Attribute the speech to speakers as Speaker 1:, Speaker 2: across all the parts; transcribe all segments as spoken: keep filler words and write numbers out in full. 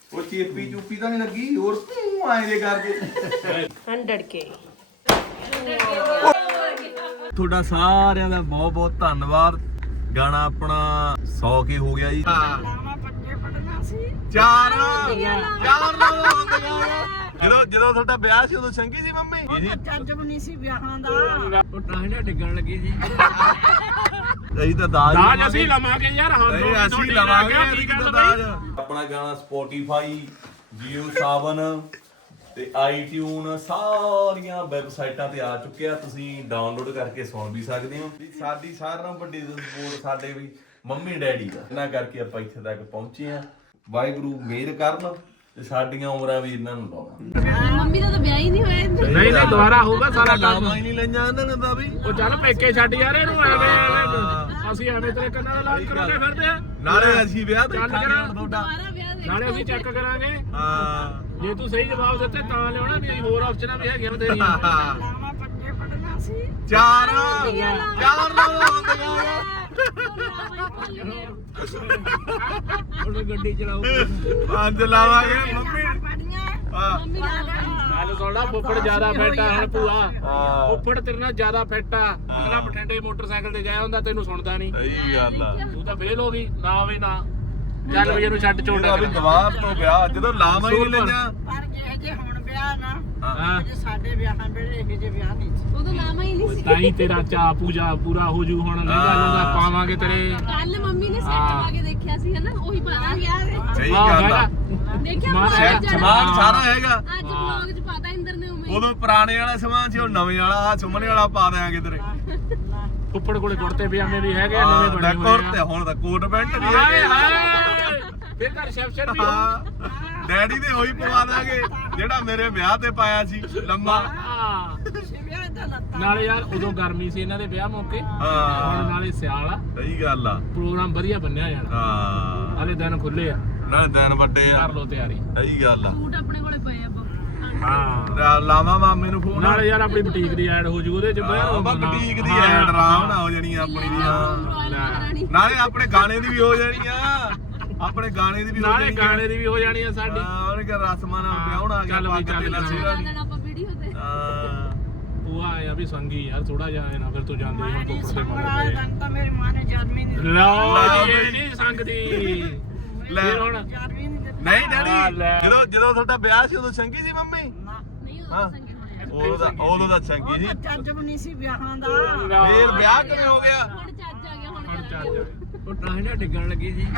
Speaker 1: ਉਹ ਚੇਪੀ ਚੂਪੀ ਤਾਂ ਨਹੀਂ ਲੱਗੀ ਹੋਰ ਤੂੰ ਆਏ ਦੇ ਕਰਕੇ
Speaker 2: हंड्रेड के
Speaker 1: ਤੁਹਾਡਾ ਸਾਰਿਆਂ ਦਾ ਬਹੁਤ ਬਹੁਤ ਧੰਨਵਾਦ। ਗਾਣਾ ਆਪਣਾ ਸੌ ਕੇ ਹੋ ਗਿਆ ਜੀ। ਚਾਰ ਚਾਰ ਲਾਵਾਂ ਹੁੰਦੀਆਂ ਜਦੋਂ ਜਦੋਂ ਤੁਹਾਡਾ ਵਿਆਹ ਸੀ ਉਦੋਂ ਚੰਗੀ ਸੀ ਮੰਮੀ?
Speaker 2: ਚੱਜ ਵੀ ਨਹੀਂ ਸੀ ਵਿਆਹਾਂ ਦਾ।
Speaker 3: ਉਹ ਟਾਹਣਾ ਡਿੱਗਣ ਲੱਗੀ ਜੀ।
Speaker 1: ਅਸੀਂ ਤਾਂ ਦਾਜ
Speaker 3: ਦਾਜ ਅਸੀਂ ਲਵਾਂਗੇ ਯਾਰ ਹਾਂ
Speaker 1: ਨਹੀਂ ਅਸੀਂ ਲਵਾਂਗੇ ਕੀ ਗੱਲ ਦਾਜ। ਆਪਣਾ ਗਾਣਾ ਸਪੋਟੀਫਾਈ, ਜੀਓ ਸਾਵਨ ਤੇ ਆਈਟਿਊਨ ਸਾਰੀਆਂ ਵੈਬਸਾਈਟਾਂ ਤੇ ਆ ਚੁੱਕਿਆ। ਤੁਸੀਂ ਡਾਊਨਲੋਡ ਕਰਕੇ ਸੁਣ ਵੀ ਸਕਦੇ ਹੋ। ਸਾਡੀ ਸਾਰਿਆਂ ਨਾਲੋਂ ਵੱਡੀ ਸਪੋਰਟ ਸਾਡੇ ਵੀ ਮੰਮੀ ਡੈਡੀ ਦਾ, ਇਹਨਾਂ ਕਰਕੇ ਆਪਾਂ ਇੱਥੇ ਤੱਕ ਪਹੁੰਚੇ ਆ। ਵਾਹਿਗੁਰੂ ਮਿਹਰ ਕਰਨ ਤੇ ਸਾਡੀਆਂ ਉਮਰਾਂ ਵੀ ਇਹਨਾਂ ਨੂੰ ਲਾਉਣਾ।
Speaker 4: ਮੰਮੀ ਦਾ ਤਾਂ ਵਿਆਹ ਹੀ ਨਹੀਂ ਹੋਇਆ।
Speaker 3: ਨਹੀਂ ਨਹੀਂ ਦੁਬਾਰਾ ਹੋਊਗਾ ਸਾਰਾ ਕੰਮ।
Speaker 1: ਲਾਵਾਂ ਹੀ ਨਹੀਂ ਲਈਆਂ ਇਹਨਾਂ ਨੇ ਤਾਂ ਵੀ।
Speaker 3: ਉਹ ਚੱਲ ਪੇਕੇ ਛੱਡ ਯਾਰ ਇਹਨੂੰ ਐਵੇਂ ਐਵੇਂ ਅਸੀਂ ਐਵੇਂ ਤੇਰੇ ਕੰਨਾਂ ਦਾ ਇਲਾਜ ਕਰਾਉਣੇ ਫਿਰਦੇ ਆ।
Speaker 1: ਨਾਲੇ ਅਸੀਂ ਵਿਆਹ ਤੇ
Speaker 3: ਚੱਲ
Speaker 1: ਖਾਣੇ
Speaker 3: ਕਰਾਂ।
Speaker 1: ਹੁਣ ਤੁਹਾਡਾ
Speaker 4: ਦੁਬਾਰਾ ਵਿਆਹ ਦੇ
Speaker 3: ਨਾਲੇ ਅਸੀਂ ਚੈੱਕ ਕਰਾਂਗੇ।
Speaker 1: ਹਾਂ
Speaker 3: ਜੇ ਤੂੰ ਸਹੀ ਜਵਾਬ ਦਿੱਤੇ ਤਾਂ ਲਿਆਉਣਾ, ਨਹੀਂ ਹੋਰ ਆਪਸ਼ਨਾਂ ਵੀ ਹੈਗੀਆਂ ਤੇਰੀਆਂ।
Speaker 2: ਲਾਵਾਂ ਪੱਕੇ ਪੜਨਾ ਸੀ।
Speaker 1: ਚਾਰ ਚਾਰ ਲਾਵਾਂ ਹੁੰਦੀਆਂ
Speaker 3: ਹੁਣ ਗੱਡੀ ਚਲਾਓ।
Speaker 1: ਪੰਜ ਲਾਵਾਂਗੇ ਮੰਮੀ। ਹਾਂ
Speaker 4: ਮੰਮੀ ਨਾਲ
Speaker 3: ਨਾਲ ਸੁਣਦਾ ਫੁੱਫੜ ਜ਼ਿਆਦਾ ਫਿੱਟ ਆ ਹੁਣ ਭੂਆ।
Speaker 1: ਹਾਂ
Speaker 3: ਫੁੱਫੜ ਤੇਰੇ ਨਾਲ ਜ਼ਿਆਦਾ ਫਿੱਟ ਆ। ਅਗਲਾ ਬਠਿੰਡੇ ਮੋਟਰਸਾਈਕਲ ਤੇ ਗਿਆ ਹੁੰਦਾ ਤੈਨੂੰ ਸੁਣਦਾ ਨਹੀਂ।
Speaker 1: ਸਹੀ ਗੱਲ ਆ।
Speaker 3: ਤੂੰ ਤਾਂ ਫੇਲ ਹੋ ਗਈ ਨਾ ਆਵੇ ਨਾ। ਚੱਲ ਵੀ ਇਹਨੂੰ ਛੱਡ
Speaker 1: ਇਹਦਾ
Speaker 3: ਝੋਟਾ
Speaker 1: ਵੀ ਦਵਾਰ ਤੋਂ ਵਿਆਹ ਜਦੋਂ ਲਾਵਾਂ ਹੀ ਨਹੀਂ ਲਈਆਂ।
Speaker 2: ਪਰ ਜਿਹੇ ਜੇ ਹੁਣ ਵਿਆਹ ਨਾ,
Speaker 3: ਹਾਂ
Speaker 2: ਜੇ ਸਾਡੇ ਵਿਆਹਾਂ ਵੇਲੇ ਇਹੋ ਜਿਹੇ ਵਿਆਹ ਨਹੀਂ ਸੀ।
Speaker 4: ਉਦੋਂ ਲਾਵਾਂ ਹੀ ਨਹੀਂ ਸੀ।
Speaker 3: ਤਾਂ ਹੀ ਤੇਰਾ ਚਾਅ ਪੂਜਾ ਪੂਰਾ ਹੋ ਜੂ। ਹੁਣ ਲਹਿੰਗਾ ਲੂੰਗਾ ਪਾਵਾਂਗੇ ਤੇਰੇ।
Speaker 4: ਕੱਲ ਮੰਮੀ ਨੇ ਸੈੱਟ ਪਾ ਕੇ ਦੇਖਿਆ ਸੀ ਹਨਾ, ਉਹੀ ਪਾਣਾ ਯਾਰ।
Speaker 1: ਸਹੀ
Speaker 3: ਆਹ
Speaker 1: ਗੱਲ ਆ।
Speaker 4: ਦੇਖਿਆ
Speaker 3: ਸਮਾਨ
Speaker 4: ਅੱਜ
Speaker 3: ਹੈ,
Speaker 1: ਸਮਾਨ ਸਾਰਾ ਹੈਗਾ।
Speaker 4: ਵਲੌਗ ਚ ਪਾਤਾ ਇੰਦਰ ਨੇ ਉਵੇਂ।
Speaker 1: ਉਦੋਂ ਪੁਰਾਣੇ ਵਾਲਾ ਸਮਾਨ ਸੀ, ਉਹ ਨਵੇਂ ਵਾਲਾ ਆ ਸੁਮਨੇ ਵਾਲਾ ਪਾ ਦਿਆਂਗੇ ਤੇਰੇ।
Speaker 3: ਫੁੱਫੜ ਕੋਲੇ ਕੁੜਤੇ ਪਜਾਮੇ ਵੀ ਹੈਗੇ ਨਵੇਂ ਬਣੇ ਹੋਏ
Speaker 1: ਡੈਕੋਰ
Speaker 3: ਆ।
Speaker 1: ਤੇ ਹੁਣ ਤਾਂ ਕੋਟ ਪੈਂਟ ਵੀ
Speaker 3: ਹਾਏ
Speaker 1: ਹੈਗੇ।
Speaker 3: ਹਾਏ ਫਿਰ ਤਾਂ ਰਿਸੈਪਸ਼ਨ ਵੀ ਹੋ।
Speaker 1: ਹਾਂ ਡੈਡੀ ਦੇ ਉਹੀ ਪਵਾ ਦਾਂਗੇ ਜਿਹੜਾ ਮੇਰੇ ਵਿਆਹ ਤੇ ਪਾਇਆ ਸੀ ਲੰਮਾ।
Speaker 3: ਹਾਂ
Speaker 2: ਵਿਆਹ ਦਾ ਲੱਤਾਂ
Speaker 3: ਨਾਲੇ ਯਾਰ ਉਦੋਂ ਗਰਮੀ ਸੀ ਇਹਨਾਂ ਦੇ ਵਿਆਹ ਮੌਕੇ।
Speaker 1: ਹਾਂ
Speaker 3: ਹੁਣ ਨਾਲੇ ਸਿਆਲ ਆ।
Speaker 1: ਸਹੀ ਗੱਲ ਆ।
Speaker 3: ਪ੍ਰੋਗਰਾਮ ਵਧੀਆ ਬੰਨਿਆ ਜਾਣਾ।
Speaker 1: ਹਾਂ
Speaker 3: ਹਾਲੇ ਦਿਨ ਖੁੱਲੇ ਆ।
Speaker 1: ਨਾਲੇ ਦਿਨ ਵੱਡੇ ਆ।
Speaker 3: ਕਰ ਲੋ ਤਿਆਰੀ।
Speaker 1: ਸਹੀ ਗੱਲ ਆ।
Speaker 4: ਸੂਟ ਆਪਣੇ ਕੋਲੇ ਪਏ ਆ
Speaker 3: ਹਾਂ
Speaker 1: ਲਾ- ਲਾਵਾਂ ਮਾਮੇ ਨੂੰ ਫੋਨ।
Speaker 3: ਨਾਲੇ ਯਾਰ ਆਪਣੀ ਬੁਟੀਕ ਦੀ ਐਡ ਹੋ ਜੂ ਉਹਦੇ ਚ।
Speaker 1: ਆਪਾਂ ਬੁਟੀਕ ਦੀ ਐਡ ਆਰਾਮ ਨਾਲ ਹੋ ਜਾਣੀ ਆ ਆਪਣੀ ਵੀ। ਹਾਂ ਨਾਲੇ ਆਪਣੇ ਗਾਣੇ ਦੀ ਵੀ ਹੋ ਜਾਣੀ ਆ। ਆਪਣੇ ਗਾਣੇ ਦੀ ਵੀ ਹੋ
Speaker 3: ਨਾਲੇ
Speaker 1: ਜਾਣੀ ਆ।
Speaker 3: ਗਾਣੇ ਦੀ ਵੀ ਹੋ ਜਾਣੀ ਆ ਸਾਡੀ।
Speaker 1: ਹਾਂ ਉਹਨੇ ਕਿ ਰਸਮਾਂ ਨਾਲ ਵਿਆਹਣ ਆ ਗਿਆ
Speaker 3: ਚੱਲ ਬਈ,
Speaker 1: ਪੱਗ
Speaker 3: ਚੱਲ
Speaker 1: ਤੇ ਲੱਸੀ
Speaker 4: ਲਾ
Speaker 1: ਰਾਣੀ।
Speaker 4: ਦੇਣਾ ਆਪਾਂ ਵੀਡੀਓ ਤੇ।
Speaker 1: ਹਾਂ
Speaker 3: ਉਹ ਆਇਆ ਵੀ ਸੰਗੀ ਯਾਰ ਥੋੜਾ ਜਿਹਾ ਨਾ ਫਿਰ ਤੂੰ ਜਾਂਦੇ
Speaker 2: ਮੈਂ
Speaker 3: ਹੁਣ
Speaker 2: ਨਹੀਂ
Speaker 3: ਫੁੱਫੜ ਦੇ
Speaker 2: ਸੰਭੜਾ
Speaker 3: ਮਗਰ
Speaker 2: ਤਾਂ ਤਾਂ ਮੇਰੀ ਮਾਂ ਨੇ ਜਨਮੀ ਨਹੀਂ ਦਿੱਤੀ।
Speaker 3: ਲਓ ਜੀ ਇਹ ਨਹੀਂ ਸੰਗਦੀ।
Speaker 1: ਲੈ
Speaker 3: ਫਿਰ ਹੁਣ
Speaker 2: ਜਨਮੀ ਨਹੀਂ ਦਿੱਤੀ।
Speaker 1: ਨਹੀਂ
Speaker 3: ਆ
Speaker 1: ਡੈਡੀ
Speaker 3: ਲੈ।
Speaker 1: ਜਦੋਂ ਜਦੋਂ ਤੁਹਾਡਾ ਵਿਆਹ ਸੀ ਉਦੋਂ ਚੰਗੀ ਸੀ ਮੰਮੀ?
Speaker 2: ਨਾ,
Speaker 4: ਨਹੀਂ
Speaker 1: ਹਾਂ।
Speaker 4: ਉਹ ਸੰਗੇ ਹੋਣੇ ਆ।
Speaker 1: ਉਦੋਂ ਦਾ ਉਦੋਂ ਦਾ ਚੰਗੀ
Speaker 2: ਉਹ
Speaker 1: ਸੀ।
Speaker 2: ਤਾਂ ਚੱਜ ਵੀ ਨਹੀਂ ਸੀ ਵਿਆਹਾਂ ਦਾ।
Speaker 1: ਫੇਰ ਵਿਆਹ ਕਿਵੇਂ ਹੋ ਗਿਆ?
Speaker 4: ਹੁਣ ਚੱਜ ਆ ਗਿਆ ਹੁਣ
Speaker 3: ਹੁਣ ਚੱਲ
Speaker 4: ਕਰਾਂਗੇ।
Speaker 3: ਜਾ। ਉਹ ਟਾਹਣਾ ਡਿੱਗਣ ਲੱਗੀ ਜੀ।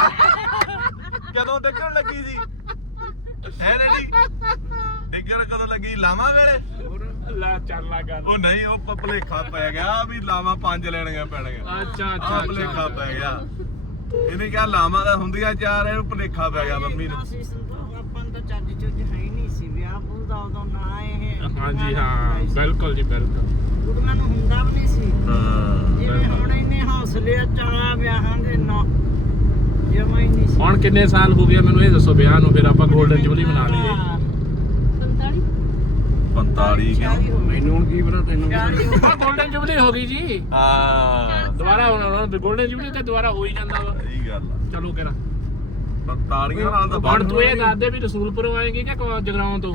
Speaker 1: ਕਦੋਂ ਡਿੱਗਣ ਲੱਗੀ ਸੀ? ਹੈ ਡੈਡੀ ਡਿੱਗਣ ਕਦੋਂ ਲੱਗੀ? ਲਾਵਾਂ ਵੇਲੇ?
Speaker 3: ਲੈ ਚੱਲ ਲਾ ਗੱਲ।
Speaker 1: ਉਹ ਨਹੀਂ ਉਹ ਭੁਲੇਖਾ ਪੈ ਗਿਆ ਵੀ ਲਾਵਾਂ ਪੰਜ ਲੈਣੀਆਂ ਪੈਣਗੀਆਂ।
Speaker 3: ਅੱਛਾ
Speaker 1: ਆ
Speaker 3: ਅੱਛਾ
Speaker 1: ਭੁਲੇਖਾ ਪੈ ਗਿਆ। ਇਹਨੇ ਕਿਹਾ ਲਾਵਾਂ ਦਾ ਹੁੰਦੀਆਂ ਚਾਰ, ਇਹਨੂੰ ਭੁਲੇਖਾ ਪੈ ਗਿਆ ਮੰਮੀ ਨੂੰ।
Speaker 2: ਅਸੀਂ ਸੰਤੋਖ ਆਪਾਂ ਨੂੰ ਤਾਂ ਚੱਜ ਚੁੱਜ ਹੈ ਹੀ ਨਹੀਂ ਸੀ। ਵਿਆਹ ਬੁਲਦਾ ਉਦੋਂ ਨਾ ਇਹ
Speaker 3: ਹਾਂਜੀ ਹਾਂ ਬਿਲਕੁਲ ਜੀ ਬਿਲਕੁਲ।
Speaker 2: ਕੁੜੀਆਂ ਨੂੰ ਹੁੰਦਾ ਵੀ ਨਹੀਂ ਸੀ।
Speaker 1: ਹਾਂ
Speaker 2: ਜਿਵੇਂ ਹੁਣ ਇੰਨੇ ਹੌਸਲੇ ਚਾਹ ਵਿਆਹਾਂ ਦੇ ਨਾ ਜਮਾ ਹੀ ਨਹੀਂ ਸੀ।
Speaker 3: ਹੁਣ ਕਿੰਨੇ ਸਾਲ ਹੋ ਗਏ ਮੈਨੂੰ ਇਹ ਦੱਸੋ ਵਿਆਹ ਨੂੰ? ਫਿਰ ਆਪਾਂ 골ਡਨ ਜੁਬਲੀ ਮਨਾ ਲਈਏ।
Speaker 4: ਪੰਤਾਲੀ
Speaker 1: ਪੰਤਾਲੀ ਕਿਉਂ?
Speaker 3: ਮੈਨੂੰ ਹੁਣ ਕੀ ਪਤਾ ਤੈਨੂੰ।
Speaker 2: ਚਾਲੀ ਹੋ
Speaker 3: ਆ 골ਡਨ ਜੁਬਲੀ ਹੋ ਗਈ ਜੀ।
Speaker 1: ਹਾਂ
Speaker 3: ਦੁਬਾਰਾ ਹੁਣ 골ਡਨ ਜੁਬਲੀ ਤੇ ਦੁਬਾਰਾ ਹੋ ਹੀ ਜਾਂਦਾ ਵਾ।
Speaker 1: ਸਹੀ ਗੱਲ ਆ।
Speaker 3: ਚਲੋ ਕਿਰਾ
Speaker 1: ਪੰਤਾਲੀ ਨਾਲ ਤਾਂ
Speaker 3: ਹੁਣ ਤੂੰ ਇਹ ਦੱਸ ਦੇ ਵੀ ਰਸੂਲਪੁਰੋਂ ਆਏਗੀ ਕਿ ਕੋ- ਜਗਰਾਉਂ ਤੋਂ?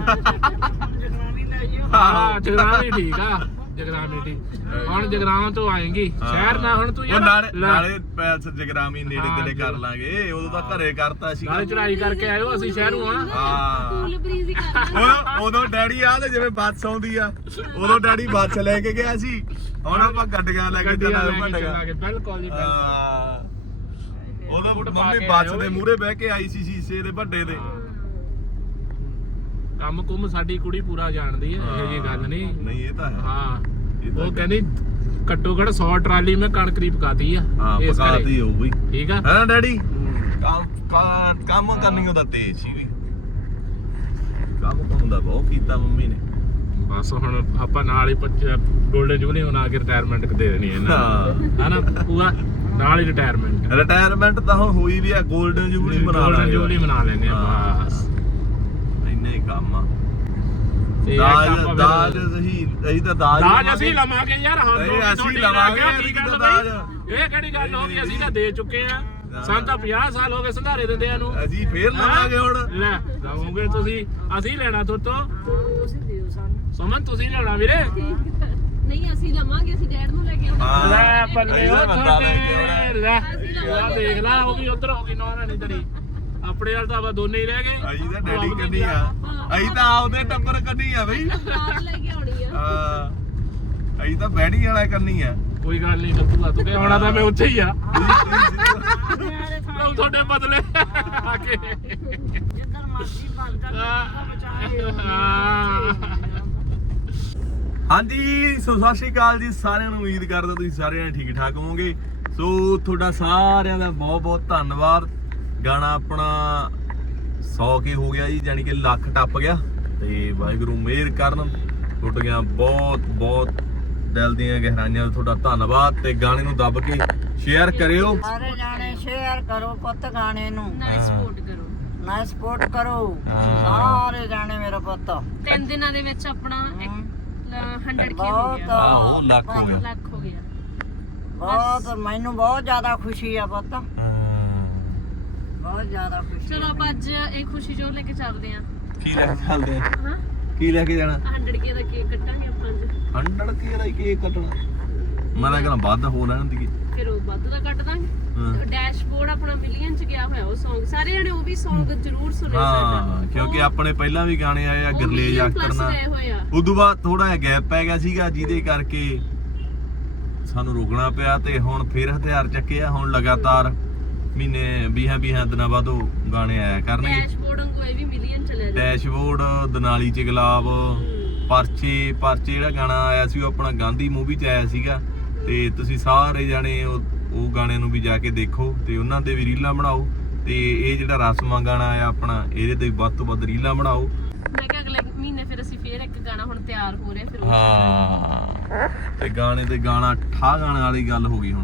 Speaker 2: ਜਗਰਾਵੀ ਲੈ ਜਿਓ।
Speaker 3: ਹਾਂ ਜਗਰਾਉਂ ਹੀ ਠੀਕ ਆ। ਜਗਰਾਉਂ ਹੀ ਠੀਕ। ਹੁਣ ਜਗਰਾਉਂ ਤੋਂ ਆਏਗੀ ਸ਼ਹਿਰ ਨਾ। ਹੁਣ ਤੂੰ
Speaker 1: ਉਹ
Speaker 3: ਯਾਰ
Speaker 1: ਨਾਲੇ
Speaker 3: ਲੈ।
Speaker 1: ਨਾਲੇ ਪੈਲਸ ਜਗਰਾਮੀ ਨੇੜੇ
Speaker 3: ਹਾਂ,
Speaker 1: ਤੇੜੇ ਕਰ
Speaker 3: ਜੀ।
Speaker 1: ਲਾਂਗੇ। ਉਦੋਂ ਤਾਂ ਘਰੇ ਕਰਤਾ ਸੀ।
Speaker 3: ਨਾਲੇ ਚੜਾਈ ਕਰਕੇ ਆਇਓ ਅਸੀਂ ਸ਼ਹਿਰੋਂ ਆ।
Speaker 1: ਹਾਂ
Speaker 4: ਕੂਲ ਬਰੀਜ਼ ਹੀ ਕਰਨਾ।
Speaker 1: ਉਦੋਂ ਉਦੋਂ ਡੈਡੀ ਆ ਤੇ ਜਿਵੇਂ ਬੱਸ ਆਉਂਦੀ ਆ ਉਦੋਂ ਡੈਡੀ ਬੱਸ ਲੈ ਕੇ ਗਿਆ ਸੀ। ਹੁਣ ਆਪਾਂ ਗੱਡੀਆਂ ਲੈ ਕੇ
Speaker 3: ਗੱਡੀਆਂ
Speaker 1: ਚੱਲਾਂਗੇ
Speaker 3: ਲੈ ਕੇ
Speaker 1: ਭੰਡਗਾ।
Speaker 3: ਚੱਲਾਂਗੇ ਬਿਲਕੁਲ ਜੀ ਬਿਲਕੁਲ।
Speaker 1: ਹਾਂ ਉਦੋਂ
Speaker 3: ਫੁੱਟ ਪਾ
Speaker 1: ਮੰਮੀ
Speaker 3: ਕੇ
Speaker 1: ਬੱਸ
Speaker 3: ਆਇਓ
Speaker 1: ਦੇ
Speaker 3: ਜੀ।
Speaker 1: ਮੂਹਰੇ ਬਹਿ ਕੇ ਆਈ ਸੀ ਸ਼ੀਸ਼ੇ ਦੇ ਵੱਡੇ ਦੇ।
Speaker 3: ਕੰਮ ਕੁੰਮ ਸਾਡੀ ਕੁੜੀ ਪੂਰਾ ਜਾਣਦੀ ਹੈ। ਇਹ ਜੀ ਗੱਲ ਨਹੀਂ।
Speaker 1: ਨਹੀਂ ਇਹ ਤਾਂ ਹੈ।
Speaker 3: ਹਾਂ
Speaker 1: ਇਹ ਤਾਂ
Speaker 3: ਉਹ ਕਹਿੰਦੀ ਘੱਟੋ ਘੱਟ ਸੌ ਟਰਾਲੀ ਮੈਂ ਕਣਕ ਦੀ ਪਕਾਤੀ ਆ।
Speaker 1: ਹਾਂ
Speaker 3: ਇਸ ਘਰੇ।
Speaker 1: ਪਕਾਤੀ ਹੋਊ ਬਈ।
Speaker 3: ਠੀਕ ਆ।
Speaker 1: ਹੈ ਡੈਡੀ ਕੰਮ ਕਾ- ਕੰਮ ਕਰਨੀ ਉਹਦਾ ਤੇਜ਼ ਸੀ ਵੀ। ਕੰਮ ਤਾਂ ਹੁੰਦਾ ਬਹੁਤ ਕੀਤਾ ਮੰਮੀ ਨੇ।
Speaker 3: ਬਸ ਹੁਣ ਆਪਾਂ ਨਾਲ ਹੀ 골ਡਨ ਜੁਬਲੀ ਬਣਾ ਕੇ ਰਿਟਾਇਰਮੈਂਟ ਦੇ ਦੇਣੀ ਹੈ ਇਹਨਾਂ
Speaker 1: ਹਾਂ
Speaker 3: ਹਨਾ ਪੂਰਾ ਨਾਲ ਹੀ ਰਿਟਾਇਰਮੈਂਟ।
Speaker 1: ਰਿਟਾਇਰਮੈਂਟ ਤਾਂ ਹੁਣ ਹੋਈ ਵੀ ਆ। 골ਡਨ ਜੁਬਲੀ ਬਣਾ
Speaker 3: 골ਡਨ
Speaker 1: ਲਾਂਗੇ।
Speaker 3: ਜੁਬਲੀ ਬਣਾ ਲੈਨੇ ਆ
Speaker 1: ਹਾਂ।
Speaker 3: ਬਸ।
Speaker 1: ਇੰਨਾ ਹੀ ਕੰਮ ਆ।
Speaker 3: ਤੇ
Speaker 1: ਦਾਜ
Speaker 3: ਆਪਾਂ
Speaker 1: ਦਾਜ
Speaker 3: ਫਿਰ-
Speaker 1: ਅਸੀਂ ਅਸੀਂ ਤਾਂ ਦਾਜ
Speaker 3: ਦਾਜ ਅਸੀਂ ਲਵਾਂਗੇ ਯਾਰ। ਹਾਂ
Speaker 1: ਨਹੀਂ,
Speaker 3: ਦੋ
Speaker 1: ਅਸੀਂ
Speaker 3: ਤੁਹਾਡੀ
Speaker 1: ਲਵਾਂਗੇ,
Speaker 3: ਨਾਲ
Speaker 1: ਅਸੀਂ
Speaker 3: ਕੀ ਗੱਲ
Speaker 1: ਤਾਂ
Speaker 3: ਬਈ?
Speaker 1: ਦਾਜ।
Speaker 3: ਇਹ ਕਿਹੜੀ ਗੱਲ ਹੋ ਗਈ? ਅਸੀਂ ਤਾਂ ਦੇ ਚੁੱਕੇ ਆ। ਸਾਨੂੰ ਤਾਂ ਪੰਜਾਹ ਸਾਲ ਹੋ ਗਏ ਸੰਧਾਰੇ ਦਿੰਦਿਆਂ ਨੂੰ।
Speaker 1: ਅਸੀਂ ਫੇਰ ਲਵਾਂਗੇ ਹੁਣ।
Speaker 3: ਲੈ ਲਵੋਗੇ ਤੁਸੀਂ, ਅਸੀਂ ਲੈਣਾ ਤੁਹਾਤੋਂ।
Speaker 2: ਤੁਸੀਂ ਦਿਓ ਸਾਨੂੰ।
Speaker 3: ਸੁਮਨ ਤੁਸੀਂ ਲੈਣਾ ਵੀਰੇ।
Speaker 4: ਨਹੀਂ ਅਸੀਂ ਲਵਾਂਗੇ, ਅਸੀਂ ਡੈਡ ਨੂੰ ਲੈ ਕੇ ਆਉਣਾ।
Speaker 3: ਲੈ ਬੱਲੇ ਉਹ
Speaker 1: ਬੰਦਾ ਲੈ ਕੇ ਆਉਣਾ।
Speaker 3: ਤੁਹਾਡੇ ਲੈ ਆ ਦੇਖ ਲੈ, ਉਹ ਵੀ ਉਧਰ ਹੋ ਗਈ ਨੌ ਰਾਣੀ ਤੇਰੀ। ਆਪਣੇ ਵਾਲ ਤਾਂ ਆਪਾਂ ਦੋਨੇ ਹੀ ਰਹਿ ਗਏ।
Speaker 1: ਅਸੀਂ ਤਾਂ ਡੈਡੀ ਕੰਨੀ ਆ, ਅਸੀਂ ਤਾਂ ਆਪਦੇ ਟੱਬਰ ਕੰਨੀ ਆ ਬਈ।
Speaker 4: ਆਪ ਲੈ ਕੇ ਆਉਣੀ ਆ।
Speaker 1: ਹਾਂ ਅਸੀਂ ਤਾਂ ਬੈਣੀ ਵਾਲਾ ਕੰਨੀ ਆ।
Speaker 3: ਕੋਈ ਗੱਲ ਨਹੀਂ ਕੱਤੂਆ, ਤੂੰ ਕਹਿ ਹੋਣਾ ਤਾਂ ਮੈਂ ਉੱਥੇ ਹੀ ਆ।
Speaker 2: ਮੇਰੇ
Speaker 3: ਲਓ ਤੁਹਾਡੇ ਬਦਲੇ ਆ ਕੇ।
Speaker 2: ਜਿੱਧਰ ਮਰਜ਼ੀ ਬਣ ਜਾ ਬਚਾਏ।
Speaker 1: ਹਾਂਜੀ ਸੋ ਸਤਿ ਸ਼੍ਰੀ ਅਕਾਲ ਜੀ ਸਾਰਿਆਂ ਨੂੰ। ਉਮੀਦ ਕਰਦਾ ਤੁਸੀਂ ਸਾਰੇ ਜਣੇ ਠੀਕ ਠਾਕ ਹੋਵੋਗੇ। ਸੋ ਤੁਹਾਡਾ ਸਾਰਿਆਂ ਦਾ ਬਹੁਤ ਬਹੁਤ ਧੰਨਵਾਦ। ਗਾਣਾ ਆਪਣਾ ਸੌ ਕੇ ਹੋ ਗਿਆ ਜੀ, ਜਾਨੀ ਕਿ ਲੱਖ ਟੱਪ ਗਿਆ ਤੇ ਵਾਹਿਗੁਰੂ ਮਿਹਰ ਕਰਨ। ਟੁੱਟ ਗਿਆ ਬਹੁਤ ਬਹੁਤ ਦਿਲ ਦੀਆਂ ਗਹਿਰਾਈਆਂ ਤੋਂ ਤੁਹਾਡਾ ਧੰਨਵਾਦ। ਤੇ ਗਾਣੇ ਨੂੰ ਦੱਬ ਕੇ ਸ਼ੇਅਰ ਕਰਿਓ।
Speaker 2: ਸਾਰੇ ਜਾਣੇ ਸ਼ੇਅਰ ਕਰੋ ਪੁੱਤ ਗਾਣੇ ਨੂੰ,
Speaker 4: ਨਾਲੇ ਸਪੋਰਟ ਕਰੋ,
Speaker 2: ਨਾ ਸਪੋਰਟ ਕਰੋ
Speaker 1: ਹਾਂ।
Speaker 2: ਸਾਰੇ ਜਾਣੇ ਮੇਰਾ ਪੁੱਤ।
Speaker 4: ਤਿੰਨ ਦਿਨਾਂ ਦੇ ਵਿੱਚ ਆਪਣਾ ਹੰਡਰਡ ਕੇ ਹੋ
Speaker 2: ਬਹੁਤ
Speaker 4: ਗਿਆ,
Speaker 1: ਆਹੋ ਲੱਖ ਹੋ ਗਿਆ।
Speaker 4: ਲੱਖ ਹੋ ਗਿਆ।
Speaker 2: ਬਹੁਤ ਮੈਨੂੰ ਬਹੁਤ ਜ਼ਿਆਦਾ ਖੁਸ਼ੀ ਆ ਪੁੱਤ, ਬਹੁਤ ਜ਼ਿਆਦਾ ਖੁਸ਼ੀ।
Speaker 4: ਚਲੋ ਆਪਾਂ ਅੱਜ ਇਹ ਖੁਸ਼ੀ ਜੋ ਲੈ ਕੇ ਚੱਲਦੇ ਆਂ।
Speaker 1: ਕੀ ਲੈ ਕੇ ਚੱਲਦੇ ਆ?
Speaker 4: ਹਾਂ
Speaker 1: ਕੀ ਲੈ ਕੇ ਜਾਣਾ?
Speaker 4: ਹੰਡਰਡ ਕੇ ਦਾ ਕੇਕ ਕੱਟਾਂਗੇ ਆਪਾਂ ਅੱਜ।
Speaker 1: ਹੰਡਰਡ ਕੀ ਦਾ ਕੇਕ ਕੱਟਣਾ? ਮੈਂ ਤਾਂ ਕਹਿੰਦਾ ਵੱਧ ਹੋ ਲੈਣ ਦੀ।
Speaker 4: ਫਿਰ ਉਹ ਵੱਧ ਦਾ ਕੱਟ ਦਾਂਗੇ।
Speaker 1: ਹਾਂ।
Speaker 4: ਡੈਸ਼ਬੋਰਡ ਆਪਣਾ ਮਿਲੀਅਨ ਚ ਗਿਆ ਹੋਇਆ ਉਹ Song। ਸਾਰੇ ਜਣੇ ਉਹ ਵੀ Song ਜ਼ਰੂਰ ਸੁਣਿਓ ਸਾਡਾ।
Speaker 1: ਹਾਂ ਕਿਉਂਕਿ ਆਪਣੇ ਪਹਿਲਾਂ ਵੀ ਗਾਣੇ ਆਏ ਆ ਗਰਲੇਜ ਆਕਰ ਨਾਲ।
Speaker 4: ਗਏ ਹੋਏ ਆ।
Speaker 1: ਉਦੋਂ ਬਾਅਦ ਥੋੜਾ ਜਿਹਾ ਗੈਪ ਪੈ ਗਿਆ ਸੀਗਾ, ਜਿਹਦੇ ਕਰਕੇ ਸਾਨੂੰ ਰੁਕਣਾ ਪਿਆ। ਤੇ ਹੁਣ ਫੇਰ ਹਥਿਆਰ ਚੱਕੇ ਆ। ਹੁਣ ਲਗਾਤਾਰ ਮਹੀਨੇ ਵੀਹਾਂ ਵੀਹਾਂ ਦਿਨਾਂ ਬਾਅਦ ਉਹ ਗਾਣੇ ਆਇਆ ਕਰਨਗੇ।
Speaker 4: ਡੈਸ਼ਬੋਰਡ ਨੂੰ ਇਹ ਵੀ ਮਿਲੀਅਨ ਚਲਿਆ ਜਾਂਦਾ।
Speaker 1: ਡੈਸ਼ਬੋਰਡ, ਦਨਾਲੀ ਚ ਗੁਲਾਬ, ਪਰਚੇ ਪਰਚੇ ਜਿਹੜਾ ਗਾਣਾ ਆਇਆ ਸੀ ਉਹ ਆਪਣਾ ਗਾਂਧੀ ਮੂਵੀ ਚ ਆਇਆ ਸੀਗਾ। ਤੇ ਤੁਸੀਂ ਸਾਰੇ ਜਾਣੇ ਉਹ ਉਹ ਗਾਣਿਆਂ ਨੂੰ ਵੀ ਜਾ ਕੇ ਦੇਖੋ ਤੇ ਉਹਨਾਂ ਦੇ ਵੀ ਰੀਲਾਂ ਬਣਾਓ। ਤੇ ਇਹ ਜਿਹੜਾ ਰਸਮਾਂ ਗਾਣਾ ਆ ਆਪਣਾ, ਇਹਦੇ ਤੇ ਵੱਧ ਤੋਂ ਵੱਧ ਰੀਲਾਂ ਬਣਾਓ।
Speaker 4: ਮੈਂ ਕਿਹਾ ਅਗਲੇ ਮਹੀਨੇ ਫਿਰ ਅਸੀਂ ਫੇਰ ਇੱਕ ਗਾਣਾ ਹੁਣ ਤਿਆਰ ਹੋ ਰਿਹਾ, ਫਿਰ ਉਹ
Speaker 1: ਹਾਂ ਤੇ ਗਾਣੇ ਤੇ ਗਾਣਾ ਠਾ ਗਾਣੇ ਵਾਲੀ ਗੱਲ ਹੋ ਗਈ ਹੁਣ।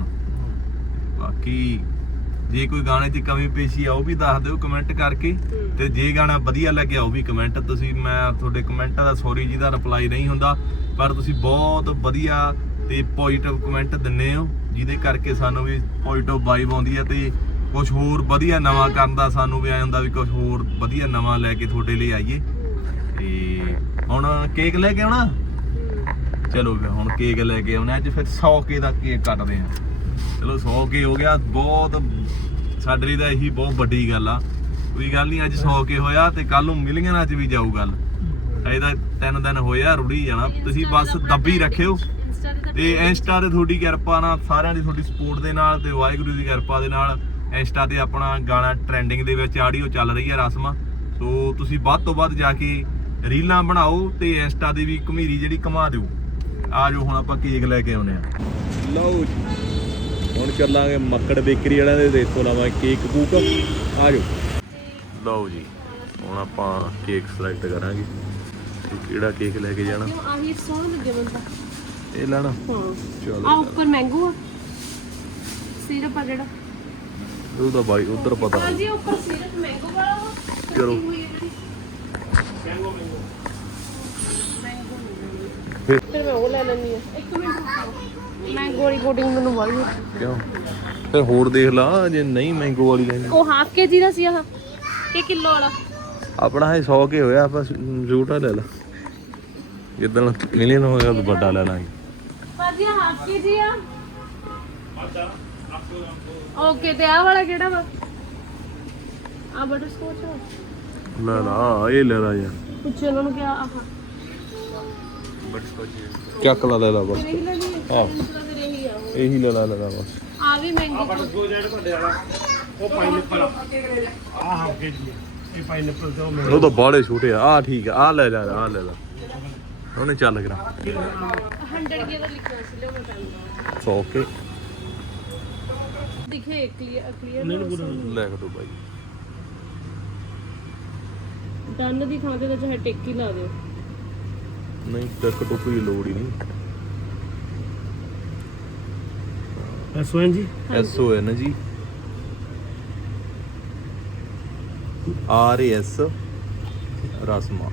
Speaker 1: ਬਾਕੀ ਜੇ ਕੋਈ ਗਾਣੇ 'ਚ ਕਮੀ ਪੇਸ਼ੀ ਆ ਉਹ ਵੀ ਦੱਸ ਦਿਓ ਕਮੈਂਟ ਕਰਕੇ। ਤੇ ਜੇ ਗਾਣਾ ਵਧੀਆ ਲੱਗਿਆ ਉਹ ਵੀ ਕਮੈਂਟ। ਤੁਸੀਂ ਮੈਂ ਤੁਹਾਡੇ ਕਮੈਂਟਾਂ ਦਾ ਸੌਰੀ ਜਿਹਦਾ ਰਿਪਲਾਈ ਨਹੀਂ ਹੁੰਦਾ, ਪਰ ਤੁਸੀਂ ਬਹੁਤ ਵਧੀਆ ਤੇ ਪੋਜ਼ਿਟਿਵ ਕਮੈਂਟ ਦਿੰਦੇ ਹੋ, ਜਿਹਦੇ ਕਰਕੇ ਸਾਨੂੰ ਵੀ ਪੋਜ਼ਿਟਿਵ ਵਾਈਬ ਆਉਂਦੀ ਹੈ ਤੇ ਕੁਝ ਹੋਰ ਵਧੀਆ ਨਵਾਂ ਕਰਨ ਦਾ ਸਾਨੂੰ ਵੀ ਆ ਜਾਂਦਾ ਵੀ ਕੁਝ ਹੋਰ ਵਧੀਆ ਨਵਾਂ ਲੈ ਕੇ ਤੁਹਾਡੇ ਲਈ ਆਈਏ। ਤੇ ਹੁਣ ਕੇਕ ਲੈ ਕੇ ਆਉਣਾ। ਚਲੋ ਫਿਰ ਹੁਣ ਕੇਕ ਲੈ ਕੇ ਆਉਣਾ ਅੱਜ। ਫਿਰ ਸੌ ਕੇ ਦਾ ਕੇਕ ਕੱਟਦੇ ਆ। ਚਲੋ ਸੌ ਕੇ ਹੋ ਗਿਆ, ਬਹੁਤ ਸਾਡੇ ਲਈ ਤਾਂ ਇਹੀ ਬਹੁਤ ਵੱਡੀ ਗੱਲ ਆ। ਕੋਈ ਗੱਲ ਨਹੀਂ, ਅੱਜ ਸੌ ਕੇ ਹੋਇਆ ਤੇ ਕੱਲ ਨੂੰ ਮਿਲੀਅਨਾਂ 'ਚ ਵੀ ਜਾਊ ਗੱਲ। ਅਜੇ ਤਾਂ ਤਿੰਨ ਦਿਨ ਹੋਇਆ, ਰੁੜੀ ਜਾਣਾ। ਤੁਸੀਂ ਬਸ ਦੱਬੀ ਰੱਖਿਓ ਤੇ ਇੰਸਟਾ ਤੇ ਤੁਹਾਡੀ ਕਿਰਪਾ ਨਾਲ, ਸਾਰਿਆਂ ਦੀ ਤੁਹਾਡੀ ਸਪੋਰਟ ਦੇ ਨਾਲ ਤੇ ਵਾਹਿਗੁਰੂ ਦੀ ਕਿਰਪਾ ਦੇ ਨਾਲ ਇੰਸਟਾ ਤੇ ਆਪਣਾ ਗਾਣਾ ਟ੍ਰੈਂਡਿੰਗ ਦੇ ਵਿੱਚ ਆਡੀਓ ਚੱਲ ਰਹੀ ਹੈ ਰਸਮਾਂ। ਸੋ ਤੁਸੀਂ ਵੱਧ ਤੋਂ ਵੱਧ ਜਾ ਕੇ ਰੀਲਾਂ ਬਣਾਓ ਤੇ ਇੰਸਟਾ ਦੀ ਵੀ ਘਮੀਰੀ ਜਿਹੜੀ ਘੁਮਾ ਦਿਓ। ਆ ਜਾਓ ਹੁਣ ਆਪਾਂ ਕੇਕ ਲੈ ਕੇ ਆਉਨੇ ਆ। ਲਓ ਜੀ ਹੁਣ ਚੱਲਾਂਗੇ ਮੱਕੜ ਬੇਕਰੀ ਵਾਲਿਆਂ ਦੇ, ਦੇਖੋ ਲਾਵਾਂ ਕੇਕ ਕੂਕ। ਆ ਜਾਓ। ਲਓ ਜੀ ਹੁਣ ਆਪਾਂ ਕੇਕ ਸਿਲੈਕਟ ਕਰਾਂਗੇ ਕਿਹੜਾ ਕੇਕ ਲੈ ਕੇ ਜਾਣਾ।
Speaker 4: ਆਹੀ ਸੋਹਣਾ ਲੱਗੇ ਬੰਦਾ
Speaker 1: ਇਹ ਲੈਣਾ।
Speaker 4: ਹਾਂ
Speaker 1: ਚਲੋ
Speaker 4: ਆ ਉੱਪਰ ਮੈਂਗੋ ਆ, ਸਿਰਪ ਆ ਜਿਹੜਾ
Speaker 1: ਉਹ ਤਾਂ ਬਾਈ ਉਧਰ ਪਤਾ ਨਹੀਂ।
Speaker 4: ਹਾਂਜੀ ਉੱਪਰ ਸਿਰਪ ਮੈਂਗੋ ਵਾਲਾ ਵਾ।
Speaker 1: ਚਲੋ।
Speaker 4: ਹੋਈ ਹੈ ਜਿਹੜੀ
Speaker 3: ਮੈਂਗੋ ਮੈਂਗੋ।
Speaker 4: ਫਿਰ ਮੈਂ ਉਹ ਲੈ ਲੈਣੀ ਆ। ਇੱਕ ਮਿੰਟ ਮੈਂਗੋ ਵਾਲੀ ਕੋਟਿੰਗ ਮੈਨੂੰ ਵਾਲੀ
Speaker 1: ਕਿਉਂ? ਫਿਰ ਹੋਰ ਦੇਖ ਲਾ ਜੇ ਨਹੀਂ ਮੈਂਗੋ ਵਾਲੀ ਲੈਣੀ।
Speaker 4: ਉਹ ਹਾਫ ਕੇਜੀ ਦਾ ਸੀ ਆਹ ਕਿ ਕਿਲੋ ਵਾਲਾ?
Speaker 1: ਆਪਣਾ ਇਹ ਸੌ ਕੇ ਹੋਇਆ, ਆਪਾਂ ਛੋਟਾ ਲੈ ਲਾ। ਜਿੱਦਣ ਮਿਲੀਅਨ ਹੋਏਗਾ ਤਾਂ ਵੱਡਾ ਲੈ ਲਾਂਗੇ।
Speaker 4: ਭਾਜੀ ਹਾਫ ਕੇਜੀ ਆ। ਓਕੇ ਤੇ ਆਹ ਵਾਲਾ ਕਿਹੜਾ ਵਾ? ਆ ਬਟਰ ਸਕੋਚ ਆ।
Speaker 1: ਲੈ ਲਾ ਇਹ ਲੈ ਲਾ ਯਾਰ।
Speaker 4: ਪੁੱਛੋ ਉਹਨਾਂ ਨੂੰ ਕਿ ਆਹ
Speaker 1: ਚੱਕ ਲਾ ਲੈ ਲਾ ਬਸ।
Speaker 4: ਇਹੀ ਲੈਣੀ ਹੈ।
Speaker 1: ਆਹ
Speaker 4: ਫਿਰ ਇਹੀ ਆ ਉਹ।
Speaker 1: ਇਹੀ ਲੈ ਲਾ ਲੈ ਲਾ ਬਸ।
Speaker 4: ਆ ਵੀ ਮਹਿੰਗੀ
Speaker 3: ਦੋ ਜਿਹੜੇ ਤੁਹਾਡੇ ਵਾਲਾ ਉਹ ਪਾਈਨਐਪਲ ਆ। ਆਹ ਹਾਫ ਕੇ ਜੀ ਇਹ ਪਾਈਨਐਪਲ ਤੇ ਉਹ ਮੈਂ
Speaker 1: ਉਹ ਤਾਂ ਬਾਲੇ ਛੋਟੇ ਆ। ਆ ਠੀਕ ਆ, ਆ ਲੈ ਲੈ ਆ ਲੈ ਲਾ। ਉਹਨੇ ਚੱਲ ਕਰਾ
Speaker 4: ਹੰਡਰਡ ਕੇ ਦਾ ਲਿਖਿਆ ਸੀ ਲਿਓ ਮੈਂ
Speaker 1: ਸੌ ਕੇ
Speaker 4: ਦਿਖੇ ਕਲੀਅਰ ਕਲੀਅਰ
Speaker 1: ਲੈ ਦੋ ਬਾਈ।
Speaker 4: ਡਨ ਦੀ ਥਾਂ ਤੇ ਤਾਂ ਚਾਹੇ ਟਿੱਕੀ ਲਾ ਦਿਓ।
Speaker 1: ਨਹੀਂ ਟੱਕ ਟੁੱਕ ਦੀ ਲੋੜ ਹੀ ਨਹੀਂ।
Speaker 3: ਐਸਓ ਐਨ ਜੀ
Speaker 1: ਐਸ ਓ ਐਨ ਜੀ ਆਰ ਏ ਐਸ ਰਸਮਾ।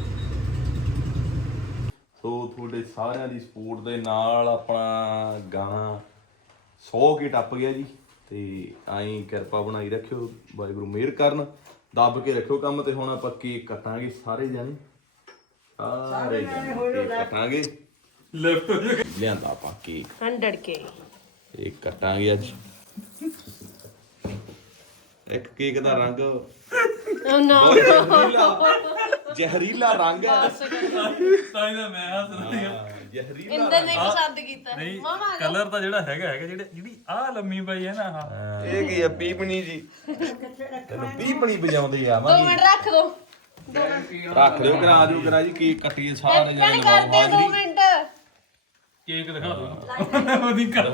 Speaker 1: ਸੋ ਤੁਹਾਡੇ ਸਾਰਿਆਂ ਦੀ ਸਪੋਰਟ ਦੇ ਨਾਲ ਆਪਣਾ ਗਾਣਾ ਸੌ ਕੇ ਟੱਪ ਗਿਆ ਜੀ। ਤੇ ਆਈ ਕਿਰਪਾ ਬਣਾਈ ਰੱਖਿਓ, ਵਾਹਿਗੁਰੂ ਮਿਹਰ ਕਰਨ, ਦੱਬ ਕੇ ਰੱਖਿਓ ਕੰਮ। ਤੇ ਹੁਣ ਆਪਾਂ ਕੇਕ ਕੱਟਾਂਗੇ ਸਾਰੇ ਜਾਣੇ, ਸਾਰੇ ਜਾਣੇ ਕੇਕ ਕੱਟਾਂਗੇ। ਲਿਫਟ ਲਿਆਂਦਾ ਆਪਾਂ ਕੇਕ
Speaker 4: ਹੰਡਰਡ ਕੇ
Speaker 1: ਕੇਕ ਕੱਟਾਂਗੇ ਅੱਜ। ਇੱਕ ਕੇਕ ਦਾ ਰੰਗ
Speaker 4: ਓ ਨੋ
Speaker 1: ਜ਼ਹਿਰੀਲਾ ਜ਼ਹਿਰੀਲਾ ਰੰਗ ਹੈ,
Speaker 5: ਤਾਂ ਇਹਦਾ ਮੈਂ ਹੱਸਦਾ ਹਾਂ।
Speaker 1: ਜ਼ਹਿਰੀਲਾ
Speaker 4: ਇੰਦਰ ਨੇ ਪਸੰਦ ਕੀਤਾ
Speaker 5: ਨਹੀਂ
Speaker 4: ਮਾਮਾ
Speaker 5: ਕਲਰ ਤਾਂ ਜਿਹੜਾ ਹੈਗਾ ਹੈਗਾ ਜਿਹੜੇ ਜਿਹੜੀ ਆ ਲੰਮੀ ਪਈ ਹੈ ਨਾ ਆਹ
Speaker 1: ਇਹ ਕੀ ਆ ਪੀਪਣੀ ਜੀ, ਤੈਨੂੰ ਪੀਪਣੀ ਵਜਾਉਂਦੇ ਆ
Speaker 4: ਦੋ
Speaker 1: ਮਾਂ
Speaker 4: ਮਿੰਟ ਰੱਖ ਦੋ
Speaker 1: ਰੱਖ ਲਿਓ, ਕਰਾ ਦਿਓ ਕਰਾ ਜੀ ਕੇਕ ਕੱਟੀਏ ਸਾਰੇ
Speaker 4: ਭੈਣ
Speaker 1: ਜਣੇ।
Speaker 4: ਕਰਦੇ ਦੋ ਮਿੰਟ
Speaker 5: ਕੇਕ ਦਿਖਾ ਦਿਓ ਉਹਦੀ ਕੱਟ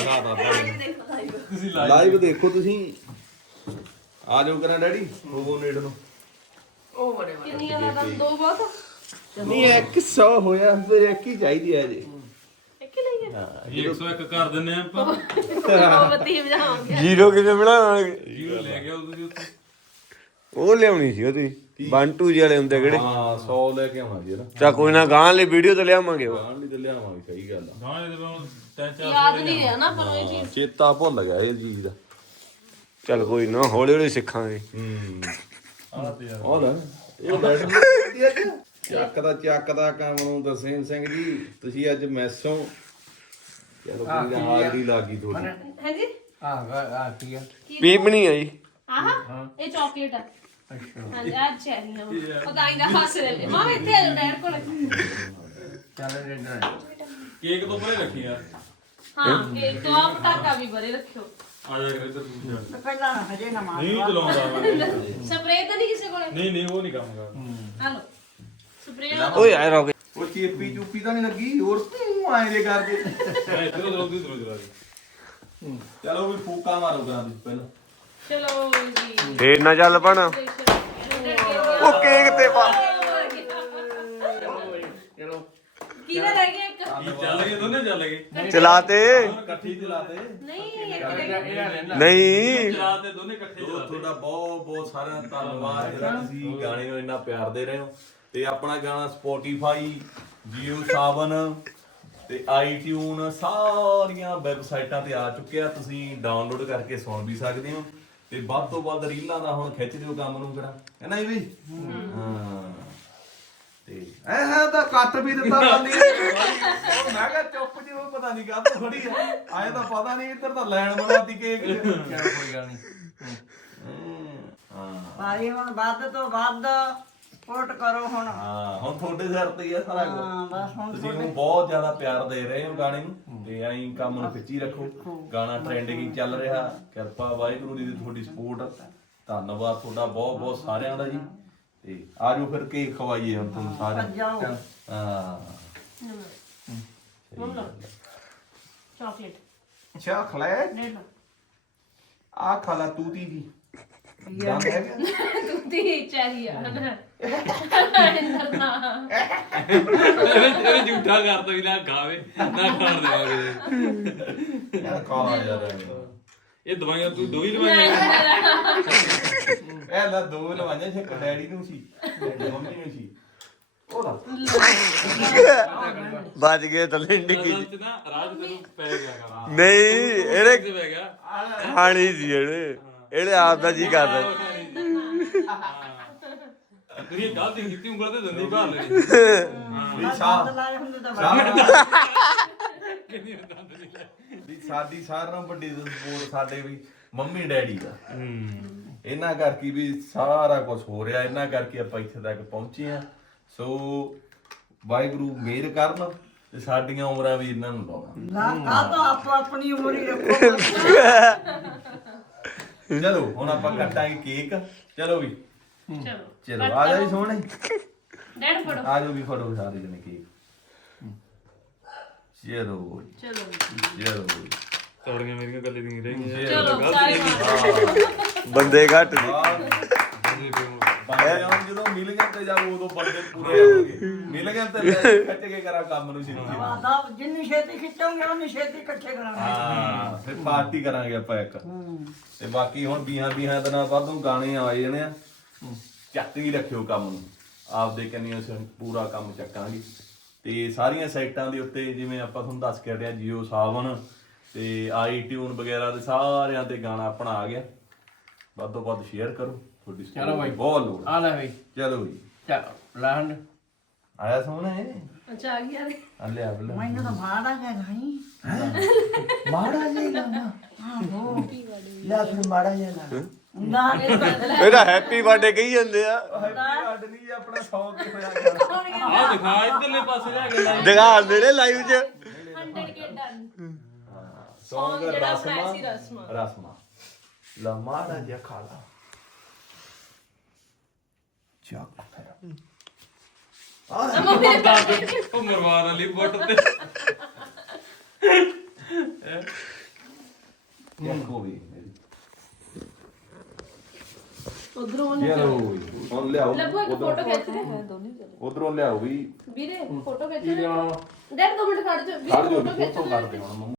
Speaker 5: ਤੁਸੀਂ ਲਾਈਵ
Speaker 1: ਲਾਈਵ ਦੇਖੋ ਤੁਸੀਂ, ਆ ਜਾਓ ਕਰਾਂ ਡੈਡੀ ਹੋਵੋ ਨੇੜ ਨੂੰ।
Speaker 4: ਕਿੰਨੀਆਂ ਦਾ ਦਮ ਦੋ ਬਹੁਤ
Speaker 1: ਨਹੀਂ ਇੱਕ ਸੌ ਹੋਇਆ ਫਿਰ ਇੱਕ ਹੀ ਚਾਹੀਦੀ ਹੈ ਜੀ।
Speaker 4: ਇੱਕ ਹੀ ਲਈਏ
Speaker 5: ਇੱਕ ਸੌ ਇੱਕ ਕਰ ਦਿੰਨੇ ਆ ਆਪਾਂ
Speaker 4: ਉਹ ਬੱਤੀ ਵਜਾਉਂਗੇ
Speaker 6: ਜੀਰੋ ਕਿਵੇਂ ਬਣਾਵਾਂਗੇ?
Speaker 5: ਜੀਰੋ ਲੈ ਕੇ ਆਓ ਤੁਸੀਂ ਉੱਥੇ
Speaker 6: ਉਹ ਲਿਆਉਣੀ ਸੀ ਉਹਦੀ ਵਨ ਟੂ ਜੀ ਵਾਲੇ ਹੁੰਦੇ ਕਿਹੜੇ।
Speaker 1: ਹਾਂ ਸੌ ਲੈ ਕੇ ਆਵਾਂਗੇ ਨਾ,
Speaker 6: ਚਾ ਕੋਈ ਨਾ ਗਾਂ ਲਈ ਵੀਡੀਓ ਤੇ ਲਿਆਵਾਂਗੇ ਉਹ।
Speaker 1: ਆਣ ਲਈ ਤੇ ਲਿਆਵਾਂਗੇ, ਸਹੀ ਗੱਲ ਆ।
Speaker 5: ਗਾਣੇ ਦੇ ਵਿੱਚ ਤਿੰਨ ਚਾਰ
Speaker 4: ਯਾਦ ਨਹੀਂ ਰਿਹਾ ਨਾ ਪਰ ਇਹ ਚੀਜ਼
Speaker 1: ਚੇਤਾ ਭੁੱਲ ਗਿਆ ਇਹ ਚੀਜ਼ ਦਾ।
Speaker 6: ਚੱਲ ਕੋਈ ਨਾ ਹੌਲੀ ਹੌਲੀ ਸਿੱਖਾਂਗੇ।
Speaker 1: ਹੂੰ
Speaker 5: ਆ ਤੇ ਯਾਰ
Speaker 1: ਹੋਰ ਇਹ ਬੈਠ ਚੱਕ ਦਾ ਚੱਕ ਦਾ ਕੰਮ ਨੂੰ ਦਰਸ਼ਨ ਸਿੰਘ ਜੀ ਤੁਸੀਂ ਅੱਜ ਮੈਸੋਂ ਚਲੋ ਕੋਈ ਨਾ ਹਾਜ਼ਰੀ ਲੱਗੀ ਤੁਹਾਡੀ।
Speaker 4: ਹਾਂਜੀ
Speaker 6: ਪੀਪਣੀ ਆ ਜੀ।
Speaker 4: ਆਹਾ ਇਹ ਚਾਕਲੇਟ ਆ ਹਾਂਜੀ ਆ ਚੈਰੀਆਂ ਪਤਾ ਹੀ ਨਾ ਹੱਸ ਰਹੇ ਮਾਂ ਇੱਥੇ ਆ ਜਾਓ ਡੈਡ ਕੋਲ
Speaker 5: ਕੇਕ ਤੋਂ ਪਰੇ ਰੱਖੀ ਯਾਰ।
Speaker 4: ਹਾਂ ਕੇਕ ਤੋਂ ਆਪ ਟਾਕਾ ਵੀ ਬਰੇ ਰੱਖਿਓ
Speaker 5: ਆ ਜਾ ਇੱਧਰ ਤੂੰ ਯਾਰ।
Speaker 2: ਪਹਿਲਾਂ ਹਜੇ ਨਾ ਮਾਰ
Speaker 5: ਨਹੀਂ ਚਲਾਉਂਦਾ ਮੈਂ।
Speaker 4: ਸਪਰੇ ਤਾਂ ਨਹੀਂ ਕਿਸੇ ਕੋਲੇ
Speaker 5: ਨਹੀਂ ਨਹੀਂ ਉਹ ਨਹੀਂ ਕੰਮ ਕਰਦਾ।
Speaker 4: ਹਲੋ ਸਪਰੇ
Speaker 6: ਓਏ ਯਾਰ ਰੁਕ।
Speaker 1: ਉਹ ਚੇਪੀ ਚੂਪੀ ਤਾਂ ਨਹੀਂ ਲੱਗੀ ਹੋਰ ਤੂੰ ਆਏ ਦੇ ਕਰਕੇ।
Speaker 5: ਮੈਂ ਇੱਧਰੋਂ ਚਲਾਉਂਦੀ ਇੱਧਰੋਂ ਚਲਾ ਦੀ।
Speaker 1: ਚਲੋ ਵੀ ਫੂਕਾ ਮਾਰੋ ਕਰਾਂ ਤੁਸੀਂ ਪਹਿਲਾਂ।
Speaker 4: ਚਲੋ ਜੀ
Speaker 6: ਫੇਰ ਨਾ ਚੱਲ ਪਣ ਉਹ ਕੇਕ ਤੇ ਪਾ।
Speaker 4: ਕਿਹਦਾ ਰਹਿ ਗਿਆ ਇੱਕ
Speaker 5: ਕੀ ਚੱਲ ਗਏ ਦੋਨੇ ਚੱਲ ਗਏ
Speaker 6: ਚਲਾ ਤੇ
Speaker 1: ਇਕੱਠੀ ਚਲਾਤੇ।
Speaker 4: ਨਹੀਂ ਇੱਕ ਰਹਿ ਗਿਆ
Speaker 6: ਨਹੀਂ
Speaker 5: ਚਲਾ ਤੇ ਦੋਨੇ ਇਕੱਠੇ ਚਲਾ ਤੇ।
Speaker 1: ਤੁਹਾਡਾ ਬਹੁਤ ਬਹੁਤ ਸਾਰਿਆਂ ਦਾ ਧੰਨਵਾਦ ਜਿਹੜਾ ਤੁਸੀਂ ਗਾਣੇ ਨੂੰ ਇੰਨਾ ਪਿਆਰ ਦੇ ਰਹੇ ਹੋ। ਤੇ ਆਪਣਾ ਗਾਣਾ ਸਪੋਟੀਫਾਈ, ਜੀਓ ਸਾਵਨ ਤੇ ਆਈਟਿਊਨ ਸਾਰੀਆਂ ਵੈਬਸਾਈਟਾਂ ਤੇ ਆ ਚੁੱਕਿਆ, ਤੁਸੀਂ ਡਾਊਨਲੋਡ ਕਰਕੇ ਸੁਣ ਵੀ ਸਕਦੇ ਹੋ। ਤੇ ਵੱਧ ਤੋਂ ਵੱਧ ਰੀਲਾਂ ਦਾ ਹੁਣ ਖਿੱਚ ਦਿਓ ਕੰਮ ਨੂੰ ਕਰਾਂ ਹੈ ਨਾ ਇਹ ਵੀ। ਹਾਂ ਤੇ ਐ ਹੈ ਤਾਂ ਕੱਟ ਵੀ ਦਿੱਤਾ ਬੰਦੀ ਨੇ। ਉਹ ਮੈਂ ਕਿਹਾ ਚੁੱਪ ਜੀ ਉਹ ਪਤਾ ਨਹੀਂ ਕਾਹਤੋਂ ਖੜੀ ਆ, ਆਏ ਤਾਂ ਪਤਾ ਨਹੀਂ ਇੱਧਰ ਤਾਂ ਲੈਣ ਬਣਾਤੀ ਕੇਕ ਚ। ਚੱਲ ਕੋਈ ਗੱਲ ਨਹੀਂ। ਹਾਂ
Speaker 2: ਭਾਈ ਹੁਣ ਵੱਧ ਤੋਂ ਵੱਧ ਸਪੋਰਟ ਕਰੋ ਹੁਣ।
Speaker 1: ਹਾਂ ਹੁਣ ਤੁਹਾਡੇ ਸਿਰ ਤੇ ਹੀ ਆ ਸਾਰਾ ਕੁਝ।
Speaker 2: ਹਾਂ ਬਸ ਹੁਣ
Speaker 1: ਤੁਸੀਂ ਨੂੰ ਬਹੁਤ ਜ਼ਿਆਦਾ ਪਿਆਰ ਦੇ ਰਹੇ ਹੋ ਗਾਣੇ ਨੂੰ, ਤੇ ਐਂ ਕੰਮ ਨੂੰ ਖਿੱਚੀ ਰੱਖੋ। ਗਾਣਾ ਟ੍ਰੈਂਡਿੰਗ ਚੱਲ ਰਿਹਾ, ਕਿਰਪਾ ਵਾਹਿਗੁਰੂ ਦੀ ਤੇ ਤੁਹਾਡੀ ਸਪੋਰਟ। ਧੰਨਵਾਦ ਤੁਹਾਡਾ ਬਹੁਤ ਬਹੁਤ ਸਾਰਿਆਂ ਦਾ ਜੀ। ਤੇ ਆਜੋ ਫਿਰ ਕੇਕ ਖਵਾਈਏ ਹੁਣ ਤੁਹਾਨੂੰ
Speaker 2: ਜਾਓ।
Speaker 1: ਸਾਰੇ। ਹਾਂ
Speaker 4: ਚਾਕਲੇਟ
Speaker 1: ਚਾਕਲੇਟ
Speaker 4: ਲੈ ਲਓ
Speaker 1: ਆ ਖਾ ਲਾ ਤੂੰ ਦੀ ਜੀ। ਦੰਦ ਹੈਗਾ?
Speaker 4: ਤੁੰਦੀ ਚੈਰੀ ਆ ਇੰਦਰ ਨਾ
Speaker 5: ਇਹਨੇ ਇਹਨੇ ਝੂਠਾ ਕਰਤਾ ਵੀ ਨਾ ਖਾਵੇ ਨਾ ਖਾਣ ਦੇਵਾਂਗੇ।
Speaker 1: ਯਾਰ ਖਾ ਲਾ ਯਾਰ।
Speaker 5: ਇਹ ਦਵਾਈਆਂ ਤੂੰ ਦੋ ਹੀ ਦਵਾਈਆਂ
Speaker 1: ਇਹ ਲੈ ਦੋ ਲਵਾਈਆਂ ਸੀ, ਇੱਕ ਡੈਡੀ ਨੂੰ ਸੀ ਇੱਕ ਮੰਮੀ ਨੂੰ ਸੀ। ਉਹਦਾ
Speaker 6: ਬਚ ਗਏ ਥੱਲੇ ਡਿੱਗੀ।
Speaker 5: ਅਸਲ ਚ ਨਾ ਰਾਜ ਤੈਨੂੰ ਪੈ ਗਿਆ ਕੰਮ।
Speaker 6: ਨਹੀਂ ਇਹਦੇ
Speaker 5: ਕਿੱਥੇ ਪੈ ਗਿਆ?
Speaker 6: ਖਾਣੀ ਸੀ ਇਹਨੇ ਇਹਦੇ ਆਪ ਦਾ ਜੀ ਕਰਦਾ।
Speaker 5: ਤੁਸੀਂ ਗਲਤੀ ਕੀਤੀ ਉਂਗਲ ਤੇ ਦੰਦੀ ਭਾਲ ਲੈਣੀ।
Speaker 1: ਵੀ ਸ਼ਾਹ
Speaker 2: ਲਾਏ ਹੁੰਦੇ ਤਾਂ
Speaker 5: ਕਿੰਨੀ ਦੰਦ ਨਹੀਂ ਲੈ।
Speaker 1: ਵੀ ਸਾਡੀ ਸਾਰਿਆਂ ਨਾਲੋਂ ਵੱਡੀ ਸਪੋਰਟ ਸਾਡੇ ਵੀ ਮੰਮੀ ਡੈਡੀ ਦਾ। ਇਹਨਾਂ ਕਰਕੇ ਵੀ ਸਾਰਾ ਕੁਝ ਹੋ ਰਿਹਾ, ਇਹਨਾਂ ਕਰਕੇ ਆਪਾਂ ਇੱਥੇ ਤੱਕ ਪਹੁੰਚੇ ਆ। ਸੋ ਵਾਹਿਗੁਰੂ ਮਿਹਰ ਕਰਨ ਤੇ ਸਾਡੀਆਂ ਉਮਰਾਂ ਵੀ ਇਹਨਾਂ ਨੂੰ ਲਾਉਣਾ।
Speaker 2: ਨਾ ਕਾ ਤਾਂ ਆਪੋ ਆਪਣੀ ਉਮਰ ਹੀ ਰੱਖੋ।
Speaker 1: ਚਲੋ ਹੁਣ ਆਪਾਂ ਕੱਟਾਂਗੇ ਕੇਕ। ਚਲੋ ਵੀ
Speaker 4: ਚਲੋ
Speaker 1: ਚਲੋ ਆ ਜਾ ਵੀ ਸੋਹਣੇ,
Speaker 4: ਡੈਡ ਫੜੋ
Speaker 1: ਆ ਜਾਓ ਵੀ ਫੜੋ ਸਾਰੇ ਜਣੇ ਕੇਕ। ਚਲੋ
Speaker 4: ਚਲੋ
Speaker 1: ਚਲੋ
Speaker 5: ਤੌੜੀਆਂ ਮੇਰੀਆਂ ਗੱਲੇ ਨਹੀਂ ਰਹੀਆਂ।
Speaker 4: ਚਲੋ ਸਾਰੇ
Speaker 6: ਬੰਦੇ ਘੱਟ ਸੀ।
Speaker 1: ਬੰਦੇ ਆਉਣ ਜਦੋਂ ਮਿਲ ਗਏ ਤੇ ਜਾਓ ਉਦੋਂ ਬੰਦੇ ਪੂਰੇ ਆਉਣਗੇ। ਮਿਲ ਗਏ ਤੇ ਲੈ ਖਿੱਚ ਕੇ ਕਰਾਂ ਕੰਮ ਨੂੰ ਛੇਤੀ।
Speaker 2: ਵਾਦਾ ਜਿੰਨੀ ਛੇਤੀ ਖਿੱਚੋਗੇ ਉਨੀ ਛੇਤੀ ਇਕੱਠੇ ਕਰਾਂਗੇ।
Speaker 1: ਹਾਂ ਫਿਰ ਪਾਰਟੀ ਕਰਾਂਗੇ ਆਪਾਂ ਇੱਕ। ਤੇ ਬਾਕੀ ਹੁਣ ਵੀਹਾਂ ਵੀਹਾਂ ਦਿਨਾਂ ਬਾਅਦੋਂ ਗਾਣੇ ਆਏ ਜਾਣੇ ਆ। ਚੱਕ ਵੀ ਰੱਖਿਓ ਕੰਮ ਨੂੰ, ਆਪਦੇ ਕੰਨੀ ਅਸੀਂ ਪੂਰਾ ਕੰਮ ਚੱਕਾਂਗੇ। ਤੇ ਸਾਰੀਆਂ ਸਾਈਟਾਂ ਦੇ ਉੱਤੇ ਜਿਵੇਂ ਆਪਾਂ ਤੁਹਾਨੂੰ ਦੱਸ ਕੇ ਹਟਿਆ, ਜੀਓ ਸਾਵਨ ਤੇ ਆਈ ਟਿਊਨ ਵਗੈਰਾ ਦੇ ਸਾਰਿਆਂ ਤੇ ਗਾਣਾ ਆਪਣਾ ਆ ਗਿਆ। ਵੱਧ ਤੋਂ ਵੱਧ ਸ਼ੇਅਰ ਕਰੋ, ਤੁਹਾਡੀ
Speaker 2: ਚਲੋ ਬਾਈ।
Speaker 1: ਬਹੁਤ ਲੋੜ
Speaker 2: ਆ ਲੈ ਬਈ
Speaker 1: ਚਲੋ ਜੀ
Speaker 2: ਚਲ ਲਾਹਣ
Speaker 1: ਆਇਆ ਸੋਹਣੇ
Speaker 4: ਅੱਛਾ ਆ ਗਿਆ
Speaker 1: ਆ ਲਿਆ ਬਲੇ
Speaker 2: ਮੈਨੂੰ ਤਾਂ ਮਾੜਾ ਜਿਹਾ ਗਾਈ
Speaker 1: ਮਾੜਾ ਜਿਹਾ ਗਾਣਾ ਲੈ ਫਿਰ ਮਾੜਾ ਜਿਹਾ ਗਾਣਾ
Speaker 2: ਨਾ
Speaker 6: ਇਹਦਾ ਹੈਪੀ ਬਰਥਡੇ ਕਹੀ ਜਾਂਦੇ ਆ
Speaker 1: ਕੱਢ ਨਹੀਂ ਆਪਣਾ ਸੌ ਕੇ ਹੋਇਆ ਗਾਣਾ।
Speaker 5: ਆ ਦਿਖਾ ਇਧਰਲੇ ਪਾਸੇ ਲੈ ਕੇ ਲਾਈ
Speaker 6: ਦਿਖਾ ਦੇਣੇ ਲਾਈਵ 'ਚ
Speaker 4: ਹੰਡਰਡ ਕੇ ਡਨ
Speaker 1: ਸੌਂਗ
Speaker 4: ਜਿਹੜਾ ਬਣਾਇਆ
Speaker 1: ਰਸਮਾ
Speaker 4: ਸੀ ਰਸਮਾ
Speaker 1: ਰਸਮਾ ਲਾ ਮਾੜਾ ਜਿਹਾ ਖਾ ਲਾ ਚੱਕ ਫਿਰ
Speaker 5: ਉਹ ਮਰਵਾਨ ਵਾਲੀ ਬੁੱਟ ਤੇ
Speaker 1: ਦੇਖੋ ਵੀ
Speaker 4: ਉਧਰੋਂ
Speaker 1: ਚਲੋ ਹੁਣ ਲਿਆਓ
Speaker 4: ਲੱਭੋ ਇੱਕ ਫੋਟੋ ਖਿੱਚ ਦੇ
Speaker 1: ਉਧਰੋਂ ਲਿਆਓ ਵੀ
Speaker 4: ਵੀਰੇ ਫੋਟੋ ਖਿੱਚ ਦੇ ਡੈਡ ਦੋ ਮਿੰਟ ਖੜ ਜਾ ਵੀਰੇ
Speaker 1: ਖੜ ਜੋ
Speaker 4: ਫੋਟੋ ਖਿੱਚ
Speaker 1: ਫੋਟੋ ਕਰਦੇ ਹੁਣ